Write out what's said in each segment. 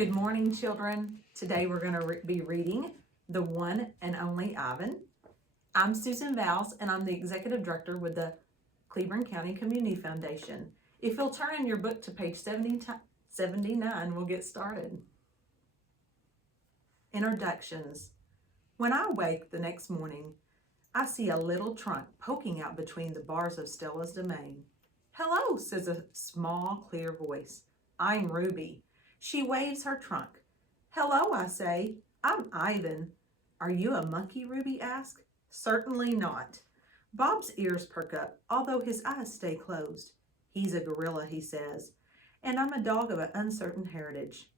Good morning, children. Today we're going to be reading The One and Only Ivan. I'm Susan Vowles, and I'm the Executive Director with the Cleveland County Community Foundation. If you'll turn in your book to page 79, we'll get started. Introductions. When I wake the next morning, I see a little trunk poking out between the bars of Stella's domain. "Hello," says a small, clear voice. "I'm Ruby." She waves her trunk. "Hello," I say. "I'm Ivan." "Are you a monkey?" Ruby asks. "Certainly not." Bob's ears perk up, although his eyes stay closed. "He's a gorilla," he says, "and I'm a dog of an uncertain heritage."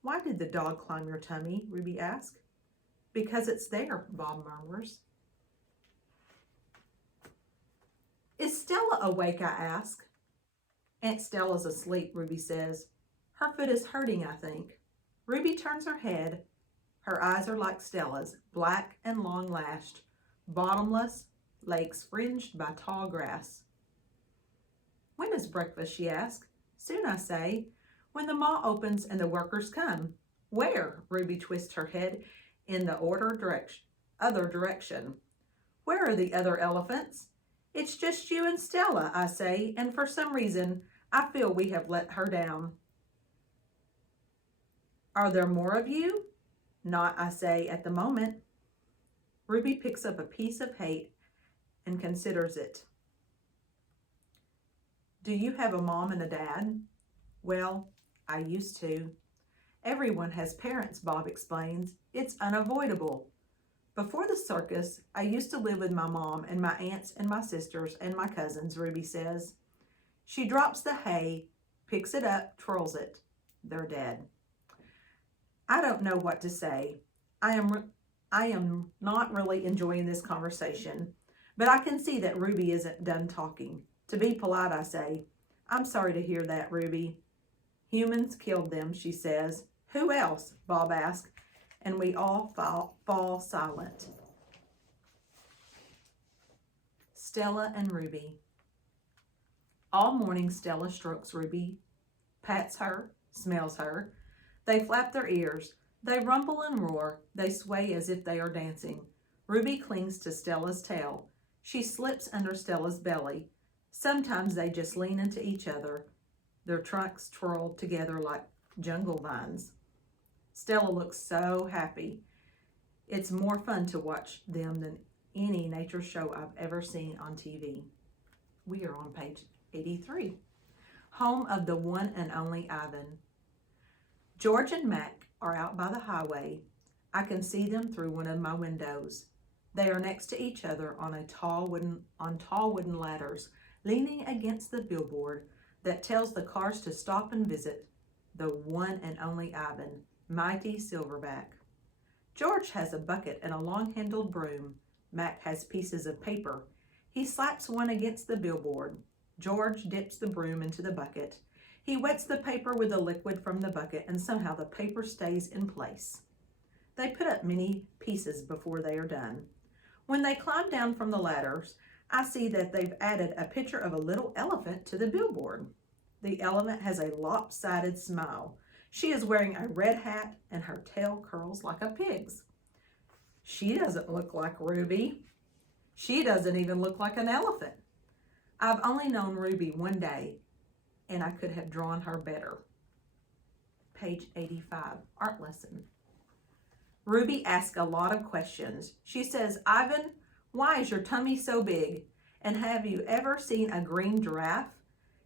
"Why did the dog climb your tummy?" Ruby asks. "Because it's there," Bob murmurs. "Is Stella awake?" I ask. "Aunt Stella's asleep," Ruby says. "Her foot is hurting, I think." Ruby turns her head. Her eyes are like Stella's, black and long-lashed, bottomless lakes fringed by tall grass. "When is breakfast?" she asks. "Soon," I say. "When the maw opens and the workers come." "Where?" Ruby twists her head in the other direction. "Where are the other elephants?" "It's just you and Stella," I say, "and for some reason I feel we have let her down." "Are there more of you?" "Not," I say, "at the moment." Ruby picks up a piece of hate and considers it. "Do you have a mom and a dad?" "Well, I used to." "Everyone has parents," Bob explains. "It's unavoidable." "Before the circus, I used to live with my mom and my aunts and my sisters and my cousins," Ruby says. She drops the hay, picks it up, twirls it. They're dead. I don't know what to say. I am not really enjoying this conversation, but I can see that Ruby isn't done talking. To be polite, I say, "I'm sorry to hear that, Ruby." "Humans killed them," she says. "Who else?" Bob asks, and we all fall silent. Stella and Ruby. All morning Stella strokes Ruby, pats her, smells her. They flap their ears. They rumble and roar. They sway as if they are dancing. Ruby clings to Stella's tail. She slips under Stella's belly. Sometimes they just lean into each other, their trunks twirled together like jungle vines. Stella looks so happy. It's more fun to watch them than any nature show I've ever seen on TV. We are on page 83. Home of the one and only Ivan. George and Mac are out by the highway. I can see them through one of my windows. They are next to each other on tall wooden ladders, leaning against the billboard that tells the cars to stop and visit the one and only Ivan, mighty Silverback. George has a bucket and a long-handled broom. Mac has pieces of paper. He slaps one against the billboard. George dips the broom into the bucket. He wets the paper with the liquid from the bucket, and somehow the paper stays in place. They put up many pieces before they are done. When they climb down from the ladders, I see that they've added a picture of a little elephant to the billboard. The elephant has a lopsided smile. She is wearing a red hat, and her tail curls like a pig's. She doesn't look like Ruby. She doesn't even look like an elephant. I've only known Ruby one day, and I could have drawn her better. Page 85, art lesson. Ruby asks a lot of questions. She says, "Ivan, why is your tummy so big? And have you ever seen a green giraffe?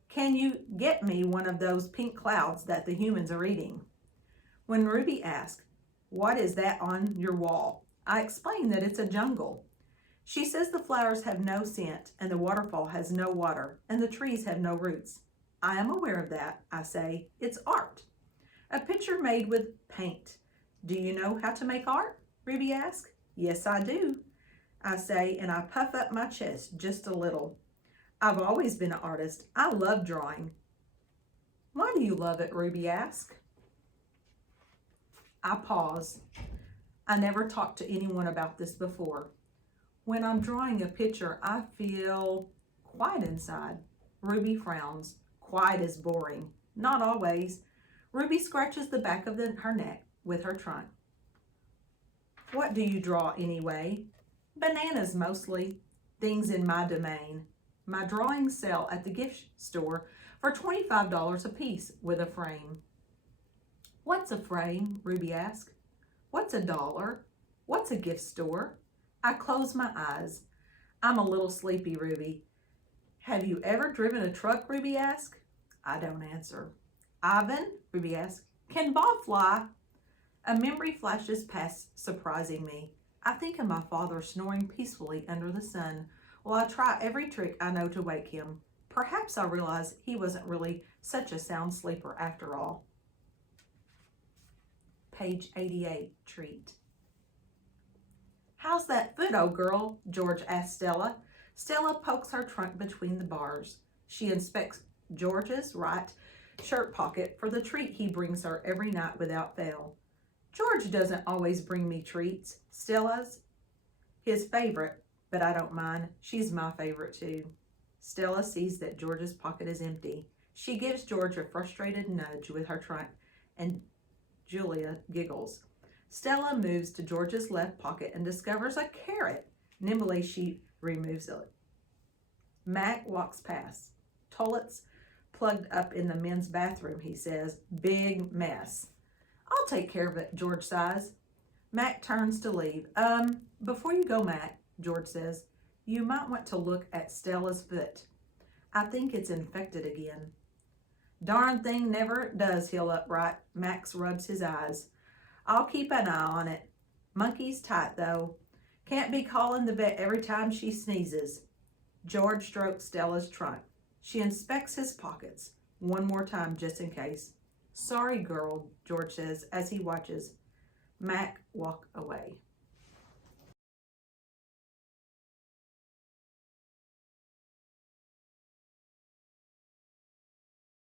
Can you get me one of those pink clouds that the humans are eating?" When Ruby asks, "What is that on your wall?" I explain that it's a jungle. She says the flowers have no scent, and the waterfall has no water, and the trees have no roots. I am aware of that, I say. It's art. A picture made with paint. "Do you know how to make art?" Ruby asks. "Yes, I do," I say, and I puff up my chest just a little. I've always been an artist. I love drawing. "Why do you love it?" Ruby asks. I pause. I never talked to anyone about this before. When I'm drawing a picture, I feel quiet inside. Ruby frowns. Quiet is boring. Not always. Ruby scratches the back of her neck with her trunk. What do you draw anyway? Bananas mostly. Things in my domain. My drawings sell at the gift store for $25 a piece with a frame. What's a frame? Ruby asked. What's $1? What's a gift store? I close my eyes. I'm a little sleepy, Ruby. Have you ever driven a truck? Ruby asked. I don't answer. Ivan? Ruby asked. Can Bob fly? A memory flashes past, surprising me. I think of my father snoring peacefully under the sun while I try every trick I know to wake him. Perhaps I realize he wasn't really such a sound sleeper after all. Page 88, Treat. How's that foot, old girl? George asked Stella. Stella pokes her trunk between the bars. She inspects George's right shirt pocket for the treat he brings her every night without fail. George doesn't always bring me treats. Stella's his favorite, but I don't mind. She's my favorite too. Stella sees that George's pocket is empty. She gives George a frustrated nudge with her trunk, and Julia giggles. Stella moves to George's left pocket and discovers a carrot. Nimbly, she removes it. Mac walks past. Toilet's plugged up in the men's bathroom, he says. Big mess. I'll take care of it, George sighs. Mac turns to leave. Before you go, Mac, George says, you might want to look at Stella's foot. I think it's infected again. Darn thing never does heal up right. Max rubs his eyes. I'll keep an eye on it. Monkey's tight, though. Can't be calling the vet every time she sneezes. George strokes Stella's trunk. She inspects his pockets one more time just in case. Sorry, girl, George says as he watches Mac walk away.